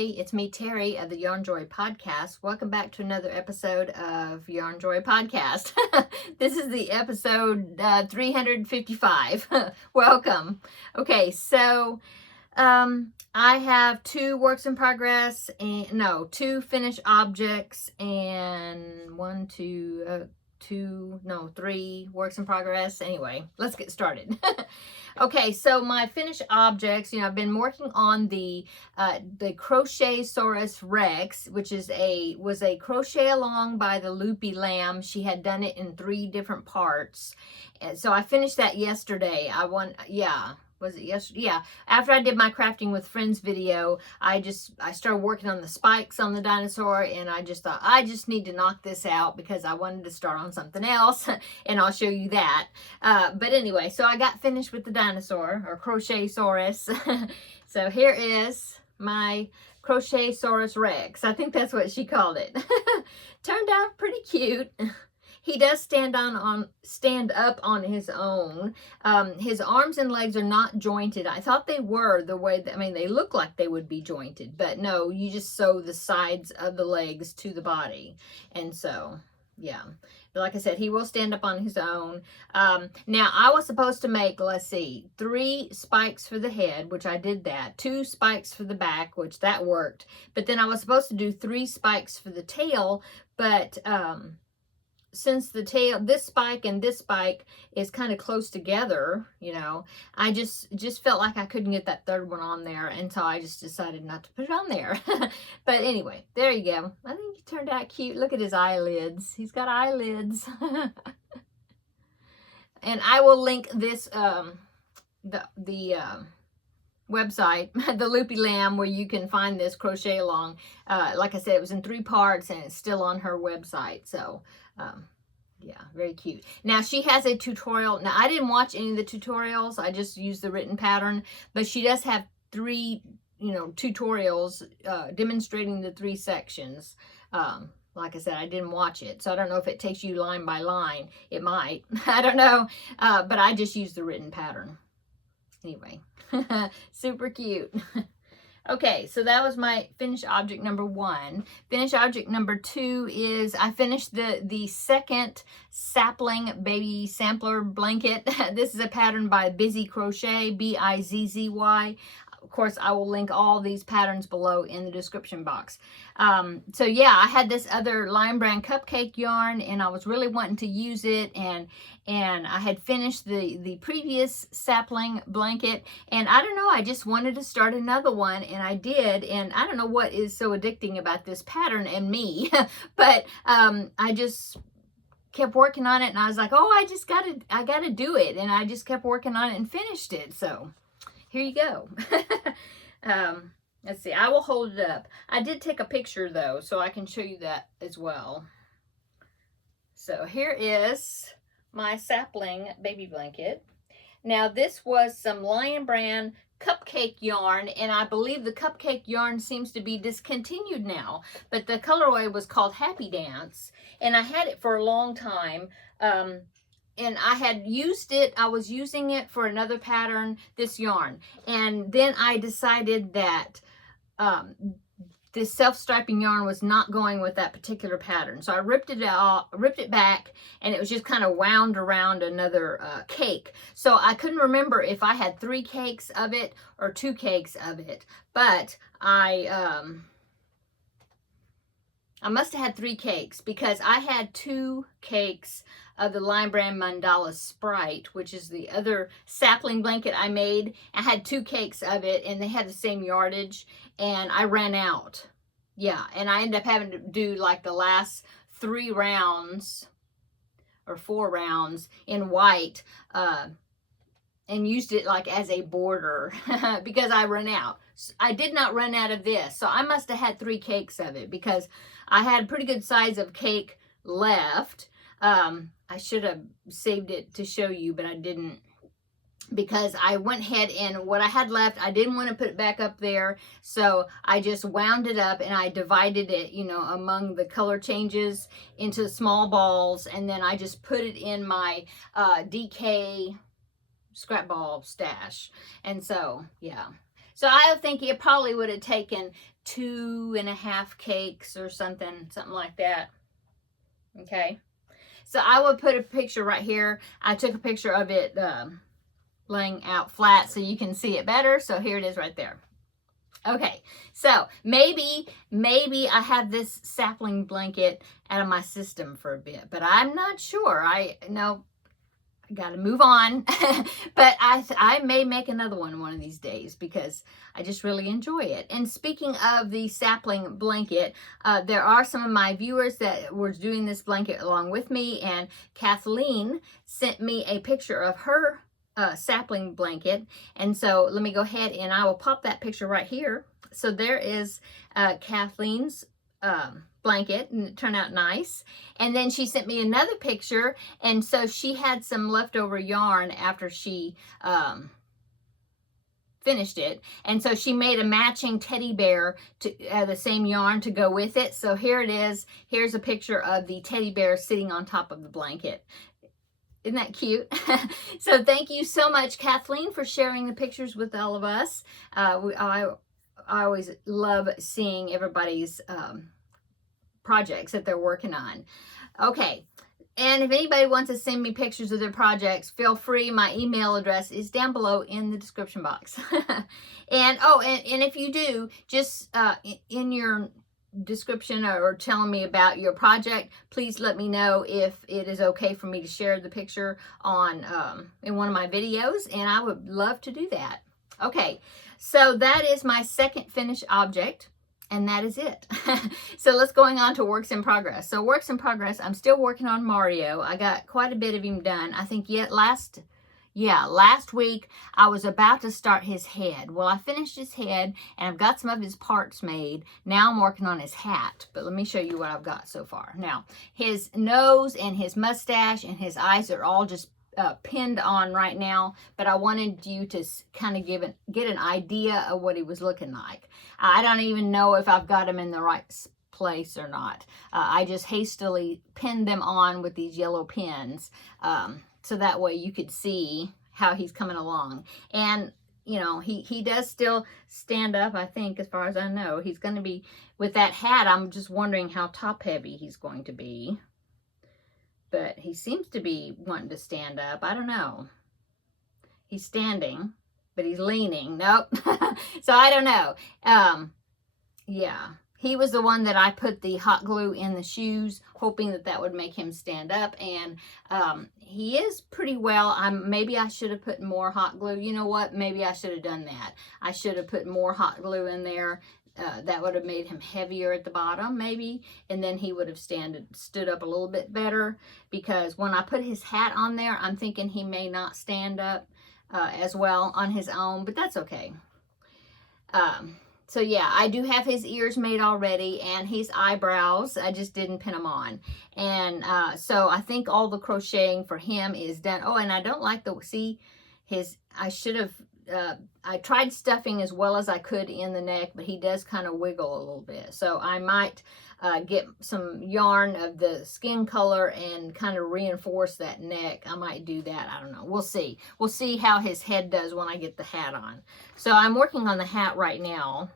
everybody. It's me, Terri, of the Yarnjoy podcast. Welcome back to another episode of Yarnjoy podcast. This is the episode 355. Welcome. Okay, so I have two works in progress, and two finished objects, and three works in progress. Anyway, let's get started. Okay, so my finished objects, I've been working on the Crochet-saurus Rex, which was a crochet along by the Loopy Lamb. She had done it in 3 different parts. And so I finished that yesterday. Was it yesterday? Yeah. After I did my Crafting with Friends video, I started working on the spikes on the dinosaur, and I just thought, I just need to knock this out because I wanted to start on something else, and I'll show you that. But anyway, so I got finished with the dinosaur, or Crochet-saurus. So here is my Crochet-saurus Rex. I think that's what she called it. Turned out pretty cute. He does stand up on his own. His arms and legs are not jointed. I thought they were the way that, they look like they would be jointed, but no, you just sew the sides of the legs to the body. And so, yeah. But like I said, he will stand up on his own. Now, I was supposed to make, 3 spikes for the head, which I did that. 2 spikes for the back, which that worked. But then I was supposed to do 3 spikes for the tail, but since the tail, this spike and this spike is kind of close together, I just felt like I couldn't get that third one on there, and so I just decided not to put it on there. But anyway, there you go. I think he turned out cute. Look at his eyelids. He's got eyelids. And I will link this the website, the Loopy Lamb, where you can find this crochet along. Like I said, it was in 3 parts, and it's still on her website. So yeah, very cute. Now, she has a tutorial. Now, I didn't watch any of the tutorials. I just used the written pattern, but she does have 3 tutorials demonstrating the 3 sections. Like I said, I didn't watch it, so I don't know if it takes you line by line. It might. I don't know, but I just used the written pattern. Anyway, super cute. Okay, so that was my finished object number 1. Finished object number 2 is I finished the second sapling baby sampler blanket. This is a pattern by Bizzy Crochet, Bizzy. Of course, I will link all these patterns below in the description box. So yeah, I had this other Lion Brand cupcake yarn, and I was really wanting to use it, and I had finished the previous sapling blanket, and I don't know, I just wanted to start another one, and I did, and I don't know what is so addicting about this pattern and me, but I just kept working on it, and I was like, oh, I gotta do it, and I just kept working on it and finished it. So here you go. Let's see, I will hold it up. I did take a picture though, so I can show you that as well. So here is my sapling baby blanket. Now, this was some Lion Brand cupcake yarn, and I believe the cupcake yarn seems to be discontinued now, but the colorway was called Happy Dance, and I had it for a long time. And I had used it, I was using it for another pattern, this yarn. And then I decided that this self-striping yarn was not going with that particular pattern. So I ripped it back, and it was just kind of wound around another cake. So I couldn't remember if I had 3 cakes of it or 2 cakes of it. But I must have had 3 cakes, because I had 2 cakes of the Lion Brand Mandala Sprite, which is the other sapling blanket I made. I had 2 cakes of it, and they had the same yardage, and I ran out. Yeah, and I ended up having to do like the last 3 rounds or 4 rounds in white, and used it like as a border because I ran out. I did not run out of this, so I must have had 3 cakes of it, because I had a pretty good size of cake left. I should have saved it to show you, but I didn't, because I went ahead and what I had left, I didn't want to put it back up there, so I just wound it up and I divided it, among the color changes into small balls, and then I just put it in my DK scrap ball stash. And so, yeah. So I think it probably would have taken 2.5 cakes or something like that. Okay. So I will put a picture right here. I took a picture of it laying out flat so you can see it better. So here it is right there. Okay, so maybe I have this sapling blanket out of my system for a bit, but I'm not sure. I got to move on. But I may make another one of these days because I just really enjoy it. And speaking of the sapling blanket, there are some of my viewers that were doing this blanket along with me, and Kathleen sent me a picture of her sapling blanket. And so let me go ahead and I will pop that picture right here. So there is Kathleen's blanket, and it turned out nice. And then she sent me another picture, and so she had some leftover yarn after she finished it, and so she made a matching teddy bear to the same yarn to go with it. So here it is. Here's a picture of the teddy bear sitting on top of the blanket. Isn't that cute? So thank you so much, Kathleen, for sharing the pictures with all of us. I always love seeing everybody's projects that they're working on. Okay, and if anybody wants to send me pictures of their projects, feel free. My email address is down below in the description box. And if you do, just in your description or telling me about your project, please let me know if it is okay for me to share the picture on in one of my videos, and I would love to do that. Okay, so that is my second finished object, and that is it. So let's going on to works in progress. So works in progress, I'm still working on Mario. I got quite a bit of him done. I think last week I was about to start his head. Well, I finished his head and I've got some of his parts made. Now I'm working on his hat, but let me show you what I've got so far. Now, his nose and his mustache and his eyes are all just pinned on right now, but I wanted you to kind of get an idea of what he was looking like. I don't even know if I've got him in the right place or not. I just hastily pinned them on with these yellow pins, so that way you could see how he's coming along. And you know, he does still stand up, I think, as far as I know. He's going to be, with that hat, I'm just wondering how top heavy he's going to be. But he seems to be wanting to stand up. I don't know. He's standing, but he's leaning. Nope. So I don't know. Yeah. He was the one that I put the hot glue in the shoes, hoping that that would make him stand up. And he is pretty well. Maybe I should have put more hot glue. You know what? Maybe I should have done that. I should have put more hot glue in there. That would have made him heavier at the bottom, maybe, and then he would have stood up a little bit better, because when I put his hat on there, I'm thinking he may not stand up as well on his own, but that's okay. So yeah, I do have his ears made already, and his eyebrows. I just didn't pin them on. And so I think all the crocheting for him is done. Oh, and I don't like I should have, I tried stuffing as well as I could in the neck, but he does kind of wiggle a little bit. So I might get some yarn of the skin color and kind of reinforce that neck. I might do that. I don't know. We'll see. We'll see how his head does when I get the hat on. So I'm working on the hat right now.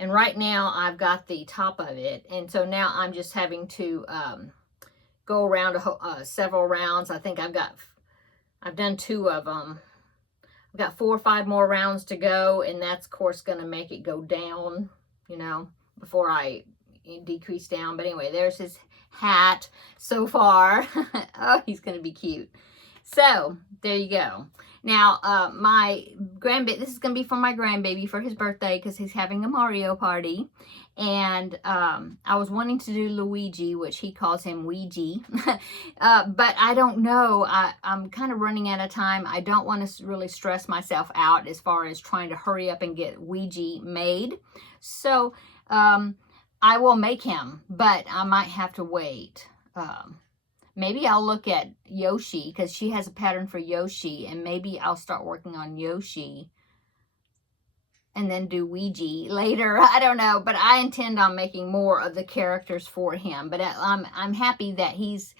And right now I've got the top of it. And so now I'm just having to go around several rounds. I think I've done 2 of them. I've got 4 or 5 more rounds to go, and that's, of course, going to make it go down, you know, before I decrease down. But anyway, there's his hat so far. Oh, he's going to be cute. So, there you go. Now, this is going to be for my grandbaby for his birthday, because he's having a Mario party. And I was wanting to do Luigi, which he calls him Ouija. But I don't know. I'm kind of running out of time. I don't want to really stress myself out as far as trying to hurry up and get Ouija made. So I will make him, but I might have to wait. Maybe I'll look at Yoshi, because she has a pattern for Yoshi, and maybe I'll start working on Yoshi and then do Ouija later. I don't know, but I intend on making more of the characters for him. But I'm happy that he's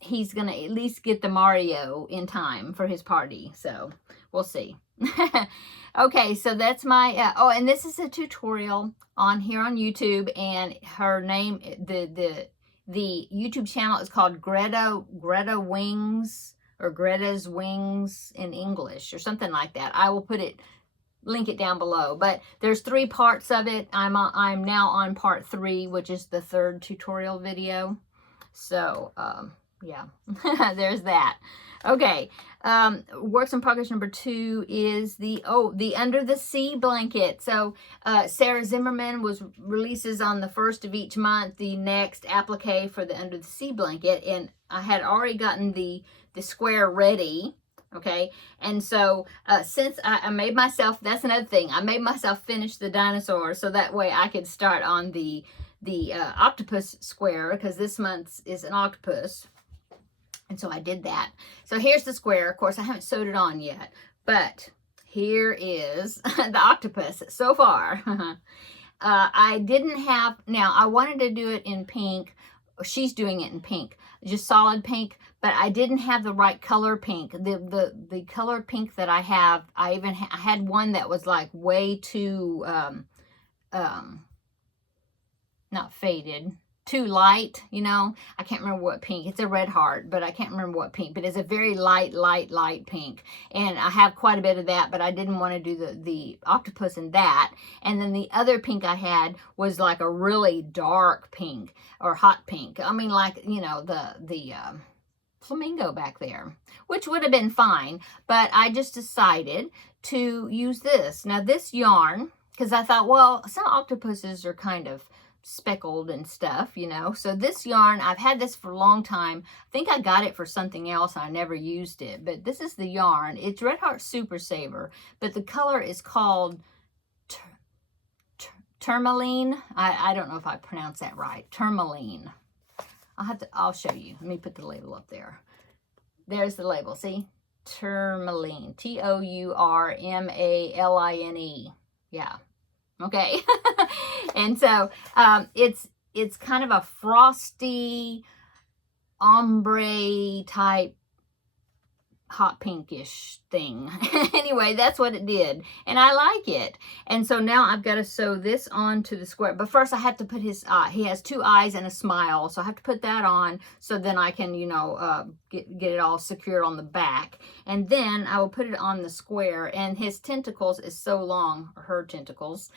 he's going to at least get the Mario in time for his party. So we'll see. Okay, so that's my, oh, and this is a tutorial on here on YouTube, and her name, the YouTube channel is called Greta Wings, or Greta's Wings in English, or something like that. I will link it down below, but there's 3 parts of it. I'm now on part 3, which is the 3rd tutorial video. So, yeah, there's that. Okay, works in progress number 2 is the Under the Sea blanket. So Sarah Zimmerman releases on the 1st of each month the next applique for the Under the Sea blanket, and I had already gotten the square ready. Okay, and so since I made myself, that's another thing, I made myself finish the dinosaur so that way I could start on the octopus square, because this month is an octopus. And so I did that. So here's the square. Of course, I haven't sewed it on yet, but here is the octopus so far. I didn't have, now I wanted to do it in pink. She's doing it in pink, just solid pink, but I didn't have the right color pink. The color pink that I have, I had one that was like way too, not faded, too light, you know. I can't remember what pink. It's a red heart, but I can't remember what pink. But it's a very light pink. And I have quite a bit of that, but I didn't want to do the octopus in that. And then the other pink I had was like a really dark pink, or hot pink. I mean, like, you know, the flamingo back there, which would have been fine. But I just decided to use this. Now, this yarn, because I thought, well, some octopuses are kind of speckled and stuff, you know. So this yarn, I've had this for a long time. I think I got it for something else. I never used it, but this is the yarn. It's Red Heart Super Saver, but the color is called tourmaline. I don't know if I pronounced that right. Tourmaline. I'll show you. Let me put the label up there. There's the label. See? Tourmaline. Tourmaline. Yeah. Okay. And so it's kind of a frosty ombre type hot pinkish thing. Anyway, that's what it did, and I like it. And so now I've got to sew this onto the square, but first I have to put his he has 2 eyes and a smile, so I have to put that on so then I can, you know, get it all secured on the back, and then I will put it on the square. And his tentacles is so long, or her tentacles,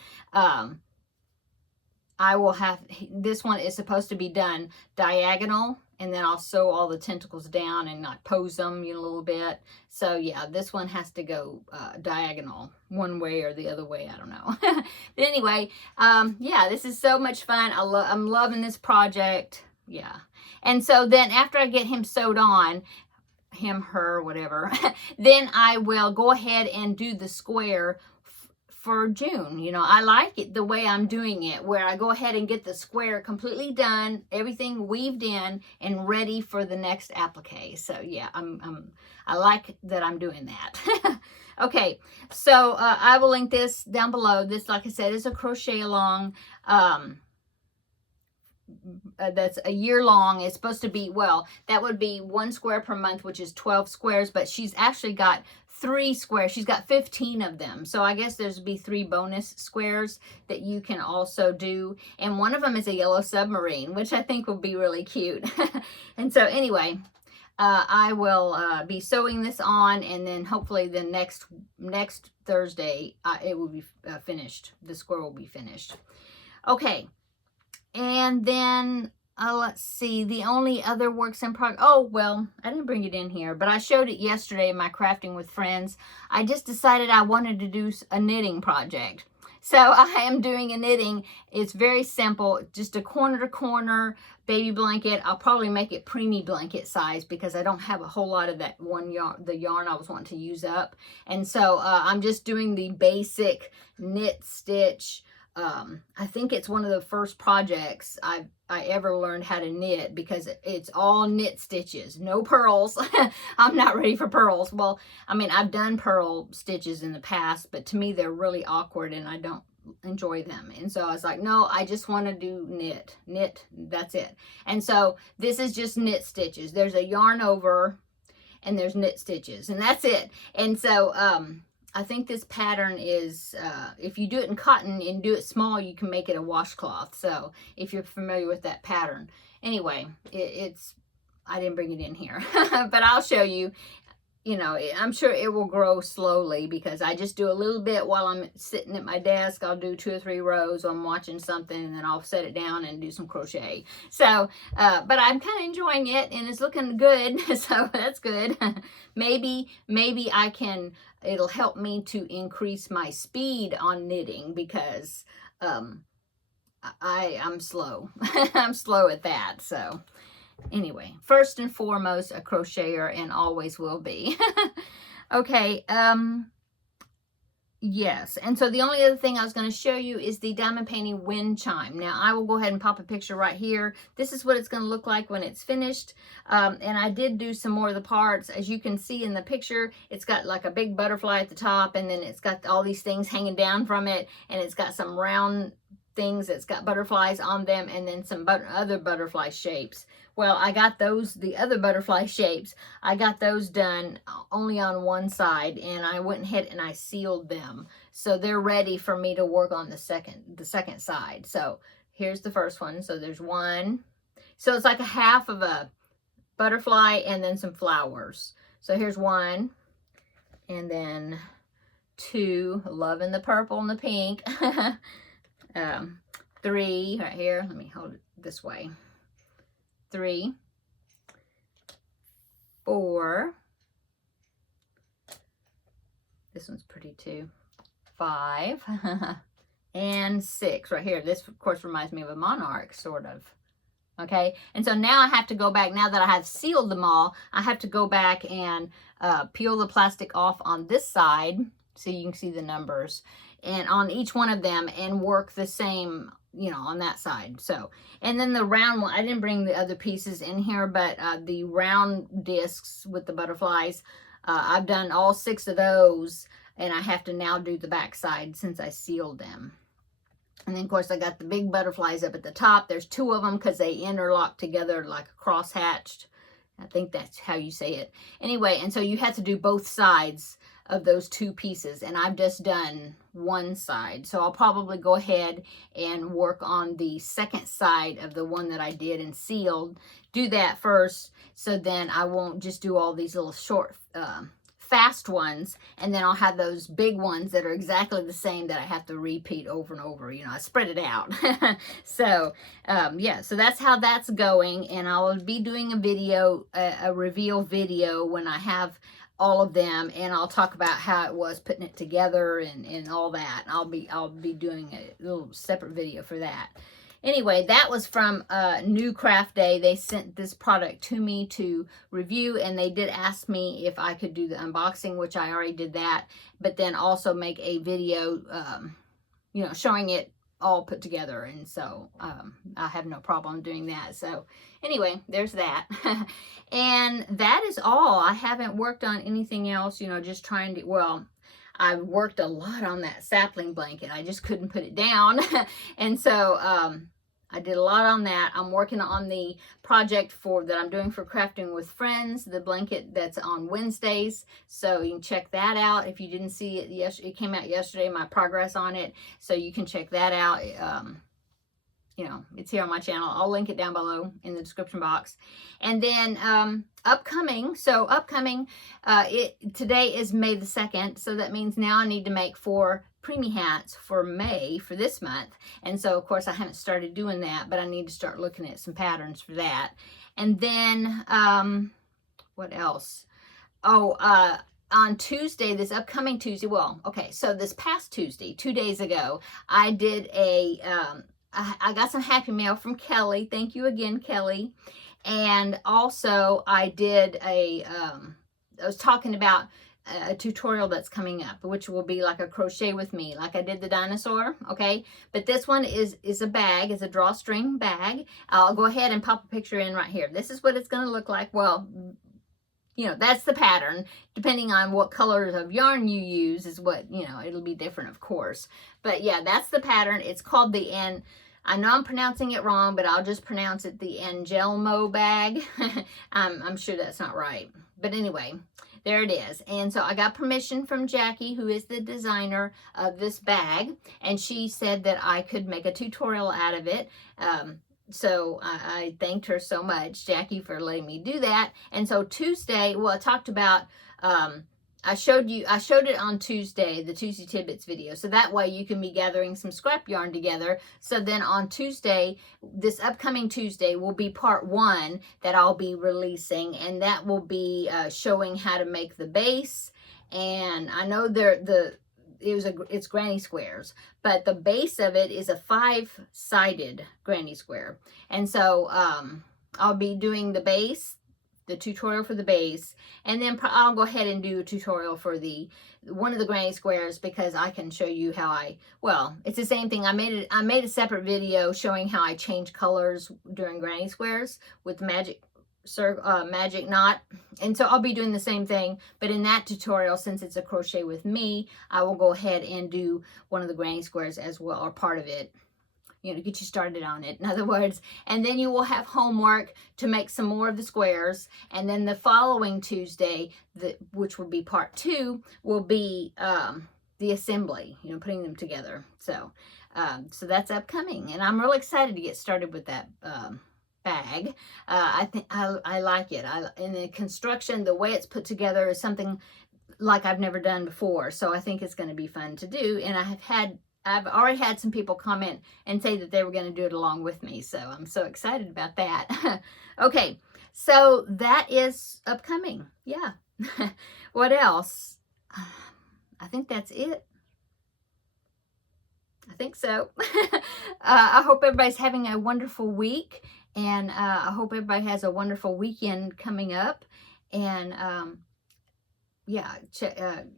I will have, this one is supposed to be done diagonal, and then I'll sew all the tentacles down and not pose them, you know, a little bit. So yeah, this one has to go diagonal one way or the other way. I don't know. But anyway, yeah, this is so much fun. I'm loving this project. Yeah. And so then after I get him sewed on, him, her, whatever, then I will go ahead and do the square for June. You know, I like it the way I'm doing it, where I go ahead and get the square completely done, everything weaved in and ready for the next applique. So yeah, I like that I'm doing that. Okay, so I will link this down below. This, like I said, is a crochet along. That's a year long. It's supposed to be, well, that would be 1 square per month, which is 12 squares, but she's actually got 3 squares. She's got 15 of them. So I guess there's be 3 bonus squares that you can also do. And one of them is a yellow submarine, which I think will be really cute. And so anyway, I will be sewing this on, and then hopefully the next Thursday, it will be finished. The square will be finished. Okay. And then, let's see, the only other works in progress. Oh, well, I didn't bring it in here, but I showed it yesterday in my Crafting with Friends. I just decided I wanted to do a knitting project. So I am doing a knitting. It's very simple, just a corner-to-corner baby blanket. I'll probably make it preemie blanket size because I don't have a whole lot of that one yarn, the yarn I was wanting to use up. And so I'm just doing the basic knit stitch. I think it's one of the first projects I ever learned how to knit, because it's all knit stitches, no pearls. I'm not ready for pearls. Well, I mean, I've done pearl stitches in the past, but to me they're really awkward and I don't enjoy them. And so I was like, no, I just want to do knit, that's it. And so this is just knit stitches. There's a yarn over and there's knit stitches, and that's it. And so I think this pattern is, if you do it in cotton and do it small, you can make it a washcloth. So if you're familiar with that pattern. Anyway, I didn't bring it in here, but I'll show you. You know, I'm sure it will grow slowly because I just do a little bit while I'm sitting at my desk. I'll do 2 or 3 rows while I'm watching something, and then I'll set it down and do some crochet. So, but I'm kind of enjoying it, and it's looking good, so that's good. Maybe I can, it'll help me to increase my speed on knitting because I'm slow. I'm slow at that, so. Anyway, first and foremost, a crocheter and always will be. Okay, yes. And so the only other thing I was going to show you is the diamond painting wind chime. Now, I will go ahead and pop a picture right here. This is what it's going to look like when it's finished. And I did do some more of the parts. As you can see in the picture, it's got like a big butterfly at the top, and then it's got all these things hanging down from it, and it's got some round things that's got butterflies on them, and then some other butterfly shapes. Well, I got those, the other butterfly shapes, I got those done only on one side, and I went ahead and I sealed them. So they're ready for me to work on the second side. So here's the first one. So there's one. So it's like a half of a butterfly and then some flowers. So here's one, and then 2, loving the purple and the pink. 3 right here. Let me hold it this way. 3, 4. This one's pretty too. 5 and 6 right here. This of course reminds me of a monarch, sort of. Okay, and so now I have to go back, now that I have sealed them all, I have to go back and peel the plastic off on this side so you can see the numbers, and on each one of them, and work the same, you know, on that side. So, and then the round one, I didn't bring the other pieces in here, but the round discs with the butterflies, I've done all 6 of those, and I have to now do the back side since I sealed them. And then of course I got the big butterflies up at the top. There's 2 of them because they interlock together like a cross-hatched. I think that's how you say it. Anyway, and so you have to do both sides of those 2 pieces, and I've just done one side. So I'll probably go ahead and work on the second side of the one that I did and sealed. Do that first, so then I won't just do all these little short, fast ones, and then I'll have those big ones that are exactly the same that I have to repeat over and over. You know, I spread it out. So, yeah, so that's how that's going, and I will be doing a video, a reveal video when I have all of them, and I'll talk about how it was putting it together and all that. I'll be doing a little separate video for that. Anyway, that was from New Craft Day. They sent this product to me to review, and they did ask me if I could do the unboxing, which I already did that, but then also make a video, you know, showing it all put together. And so I have no problem doing that. So anyway, there's that. And that is all. I haven't worked on anything else, you know, just trying to, well, I worked a lot on that sapling blanket. I just couldn't put it down. And so I did a lot on that. I'm working on the project that I'm doing for Crafting with Friends, the blanket that's on Wednesdays. So you can check that out. If you didn't see it yesterday, it came out yesterday, my progress on it. So you can check that out. You know, it's here on my channel. I'll link it down below in the description box. And then upcoming, today is May the 2nd, so that means now I need to make 4 preemie hats for May, for this month. And so of course I haven't started doing that, but I need to start looking at some patterns for that. And then what else? Oh, on Tuesday, this upcoming Tuesday, well, okay, so this past Tuesday, 2 days ago, I did a I got some happy mail from Kelly. Thank you again, Kelly. And also I did I was talking about a tutorial that's coming up, which will be like a crochet with me, like I did the dinosaur, okay? But this one is a bag, is a drawstring bag. I'll go ahead and pop a picture in right here. This is what it's going to look like. Well, you know, that's the pattern. Depending on what colors of yarn you use is what, you know, it'll be different, of course. But yeah, that's the pattern. It's called the I know I'm pronouncing it wrong, but I'll just pronounce it the Angelmo bag. I'm sure that's not right. But anyway, there it is. And so I got permission from Jackie, who is the designer of this bag, and she said that I could make a tutorial out of it. So I thanked her so much, Jackie, for letting me do that. And so Tuesday, well, I talked about, I showed it on Tuesday, the Tuesday Tidbits video. So that way you can be gathering some scrap yarn together. So then on Tuesday, this upcoming Tuesday will be part 1 that I'll be releasing. And that will be showing how to make the base. And I know it's granny squares, but the base of it is a 5-sided granny square. And so I'll be doing the base, the tutorial for the base, and then I'll go ahead and do a tutorial for one of the granny squares, because I can show you how it's the same thing. I made a separate video showing how I change colors during granny squares with magic knot, and so I'll be doing the same thing, but in that tutorial, since it's a crochet with me, I will go ahead and do one of the granny squares as well, or part of it, you know, to get you started on it, in other words. And then you will have homework to make some more of the squares, and then the following Tuesday, which will be part 2, will be the assembly, you know, putting them together. So that's upcoming, and I'm really excited to get started with that bag. I think I like it. And the construction, the way it's put together, is something like I've never done before. So I think it's going to be fun to do. And I've already had some people comment and say that they were going to do it along with me. So I'm so excited about that. Okay, so that is upcoming. Yeah. What else? I think that's it. I think so. I hope everybody's having a wonderful week. And I hope everybody has a wonderful weekend coming up. And yeah,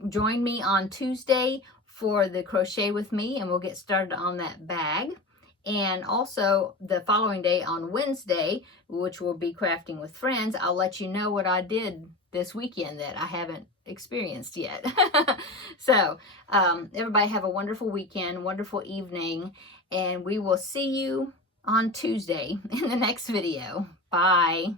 join me on Tuesday for the crochet with me, and we'll get started on that bag. And also the following day, on Wednesday, which will be crafting with friends, I'll let you know what I did this weekend that I haven't experienced yet. So everybody have a wonderful weekend, wonderful evening, and we will see you on Tuesday in the next video. Bye.